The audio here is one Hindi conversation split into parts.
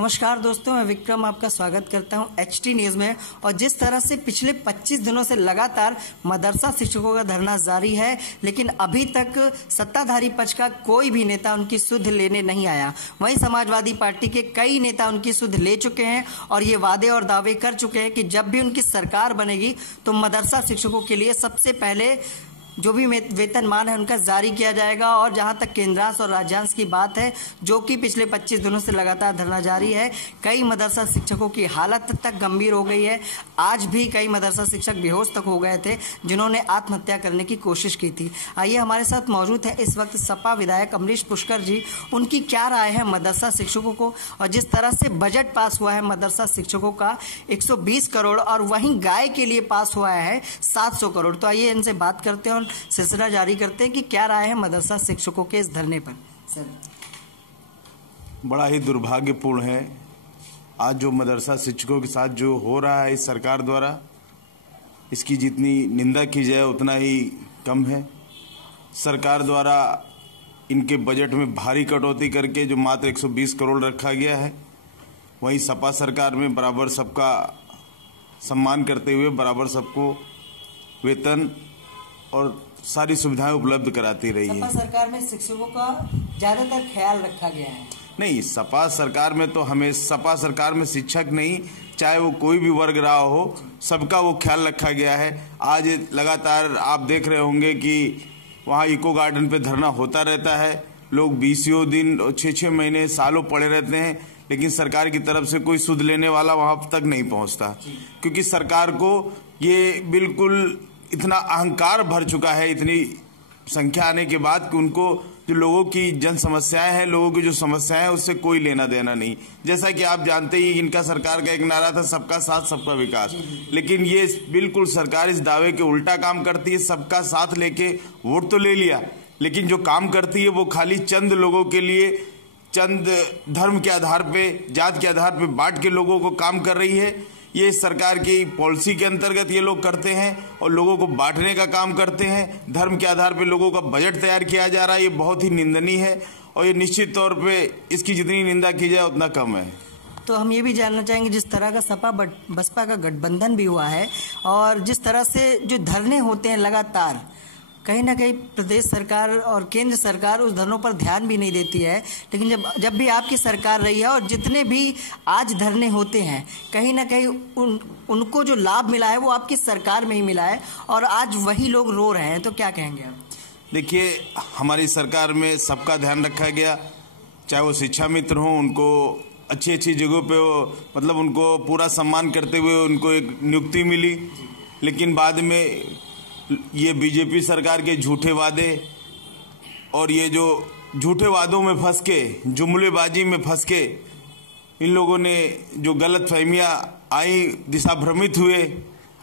नमस्कार दोस्तों, मैं विक्रम आपका स्वागत करता हूं एचटी न्यूज में। और जिस तरह से पिछले 25 दिनों से लगातार मदरसा शिक्षकों का धरना जारी है, लेकिन अभी तक सत्ताधारी पक्ष का कोई भी नेता उनकी सुध लेने नहीं आया। वहीं समाजवादी पार्टी के कई नेता उनकी सुध ले चुके हैं और ये वादे और दावे कर चुके हैं कि जब भी उनकी सरकार बनेगी तो मदरसा शिक्षकों के लिए सबसे पहले जो भी वेतनमान है उनका जारी किया जाएगा। और जहां तक केंद्रांश और राज्यांश की बात है, जो कि पिछले 25 दिनों से लगातार धरना जारी है, कई मदरसा शिक्षकों की हालत तक गंभीर हो गई है। आज भी कई मदरसा शिक्षक बेहोश तक हो गए थे जिन्होंने आत्महत्या करने की कोशिश की थी। आइए, हमारे साथ मौजूद है इस वक्त सपा विधायक अमरीश पुष्कर जी। उनकी क्या राय है मदरसा शिक्षकों को, और जिस तरह से बजट पास हुआ है मदरसा शिक्षकों का 120 करोड़ और वहीं गाय के लिए पास हुआ है 700 करोड़। तो आइए इनसे बात करते हैं और सिलसिला जारी करते हैं कि क्या राय है मदरसा शिक्षकों के इस धरने पर। सर, बड़ा ही दुर्भाग्यपूर्ण है आज जो मदरसा शिक्षकों के साथ जो हो रहा है इस सरकार द्वारा, इसकी जितनी निंदा की जाए उतना ही कम है। सरकार द्वारा इनके बजट में भारी कटौती करके जो मात्र 120 करोड़ रखा गया है, वहीं सपा सरकार में बराबर सबका सम्मान करते हुए बराबर सबको वेतन और सारी सुविधाएं उपलब्ध कराती रही है। सपा सरकार में शिक्षकों का ज्यादातर ख्याल रखा गया है। नहीं, सपा सरकार में तो हमें सपा सरकार में शिक्षक नहीं, चाहे वो कोई भी वर्ग रहा हो, सबका वो ख्याल रखा गया है। आज लगातार आप देख रहे होंगे कि वहाँ इको गार्डन पे धरना होता रहता है। लोग 20 दिन 6-6 महीने सालों पड़े रहते हैं, लेकिन सरकार की तरफ से कोई सुध लेने वाला वहाँ तक नहीं पहुँचता, क्योंकि सरकार को ये बिल्कुल इतना अहंकार भर चुका है इतनी संख्या आने के बाद कि उनको जो लोगों की जन समस्याएं हैं, लोगों की जो समस्याएं हैं, उससे कोई लेना देना नहीं। जैसा कि आप जानते ही, इनका सरकार का एक नारा था सबका साथ सबका विकास, लेकिन ये बिल्कुल सरकार इस दावे के उल्टा काम करती है। सबका साथ लेके वोट तो ले लिया, लेकिन जो काम करती है वो खाली चंद लोगों के लिए, चंद धर्म के आधार पे, जात के आधार पे बांट के लोगों को काम कर रही है। ये सरकार की पॉलिसी के अंतर्गत ये लोग करते हैं और लोगों को बांटने का काम करते हैं। धर्म के आधार पे लोगों का बजट तैयार किया जा रहा है, ये बहुत ही निंदनीय है और ये निश्चित तौर पे इसकी जितनी निंदा की जाए उतना कम है। तो हम ये भी जानना चाहेंगे, जिस तरह का सपा बसपा का गठबंधन भी हुआ है और जिस तरह से जो धरने होते हैं लगातार, कहीं ना कहीं प्रदेश सरकार और केंद्र सरकार उस धरनों पर ध्यान भी नहीं देती है। लेकिन जब भी आपकी सरकार रही है और जितने भी आज धरने होते हैं, कहीं ना कहीं उनको जो लाभ मिला है वो आपकी सरकार में ही मिला है और आज वही लोग रो रहे हैं। तो क्या कहेंगे आप? देखिए, हमारी सरकार में सबका ध्यान रखा गया, चाहे वो शिक्षा मित्र हों, उनको अच्छी अच्छी जगहों पे मतलब उनको पूरा सम्मान करते हुए उनको एक नियुक्ति मिली। लेकिन बाद में ये बीजेपी सरकार के झूठे वादे और ये जो झूठे वादों में फंस के, जुमलेबाजी में फंस के इन लोगों ने जो गलत फहमियाँ आई, दिशा भ्रमित हुए,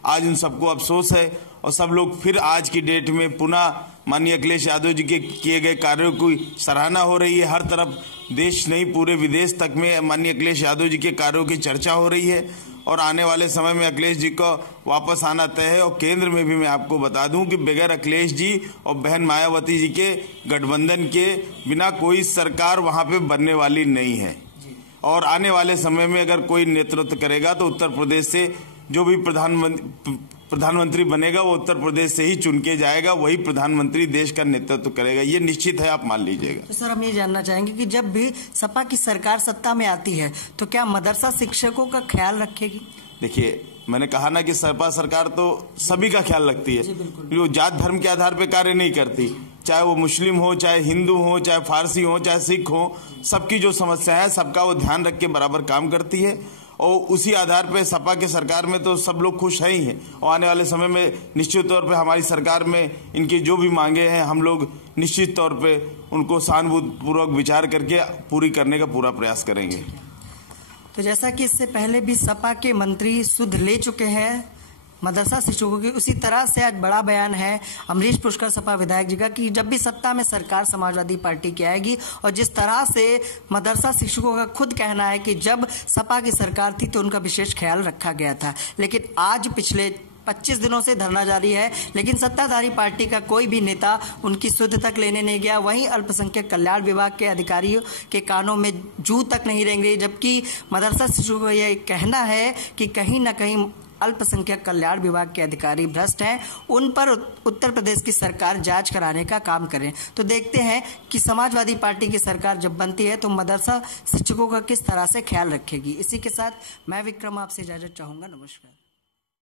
आज उन सबको अफसोस है। और सब लोग फिर आज की डेट में पुनः माननीय अखिलेश यादव जी के किए गए कार्यों की सराहना हो रही है। हर तरफ, देश नहीं पूरे विदेश तक में माननीय अखिलेश यादव जी के कार्यों की चर्चा हो रही है और आने वाले समय में अखिलेश जी को वापस आना तय है। और केंद्र में भी मैं आपको बता दूं कि बगैर अखिलेश जी और बहन मायावती जी के गठबंधन के बिना कोई सरकार वहां पे बनने वाली नहीं है। और आने वाले समय में अगर कोई नेतृत्व करेगा तो उत्तर प्रदेश से जो भी प्रधानमंत्री बनेगा वो उत्तर प्रदेश से ही चुन के जाएगा, वही प्रधानमंत्री देश का नेतृत्व करेगा, ये निश्चित है, आप मान लीजिएगा। तो सर, हम ये जानना चाहेंगे कि जब भी सपा की सरकार सत्ता में आती है तो क्या मदरसा शिक्षकों का ख्याल रखेगी? देखिए, मैंने कहा ना कि सपा सरकार तो सभी का ख्याल रखती है, जो जात धर्म के आधार पर कार्य नहीं करती, चाहे वो मुस्लिम हो, चाहे हिंदू हो, चाहे फारसी हो, चाहे सिख हो, सबकी जो समस्या है सबका वो ध्यान रख के बराबर काम करती है। और उसी आधार पे सपा के सरकार में तो सब लोग खुश हैं ही हैं। और आने वाले समय में निश्चित तौर पे हमारी सरकार में इनकी जो भी मांगे हैं, हम लोग निश्चित तौर पे उनको सहानुभूतिपूर्वक विचार करके पूरी करने का पूरा प्रयास करेंगे। तो जैसा कि इससे पहले भी सपा के मंत्री सुध ले चुके हैं मदरसा शिक्षकों की, उसी तरह से आज बड़ा बयान है अमरीश पुष्कर सपा विधायक जी का कि जब भी सत्ता में सरकार समाजवादी पार्टी की आएगी, और जिस तरह से मदरसा शिक्षकों का खुद कहना है कि जब सपा की सरकार थी तो उनका विशेष ख्याल रखा गया था, लेकिन आज पिछले 25 दिनों से धरना जारी है, लेकिन सत्ताधारी पार्टी का कोई भी नेता उनकी सुध तक लेने नहीं गया। वहीं अल्पसंख्यक कल्याण विभाग के अधिकारियों के कानों में जू तक नहीं रेंग रही, जबकि मदरसा शिक्षकों का यह कहना है कि कहीं न कहीं अल्पसंख्यक कल्याण विभाग के अधिकारी भ्रष्ट हैं, उन पर उत्तर प्रदेश की सरकार जांच कराने का काम करे। तो देखते हैं कि समाजवादी पार्टी की सरकार जब बनती है तो मदरसा शिक्षकों का किस तरह से ख्याल रखेगी। इसी के साथ मैं विक्रम आपसे इजाजत चाहूंगा। नमस्कार।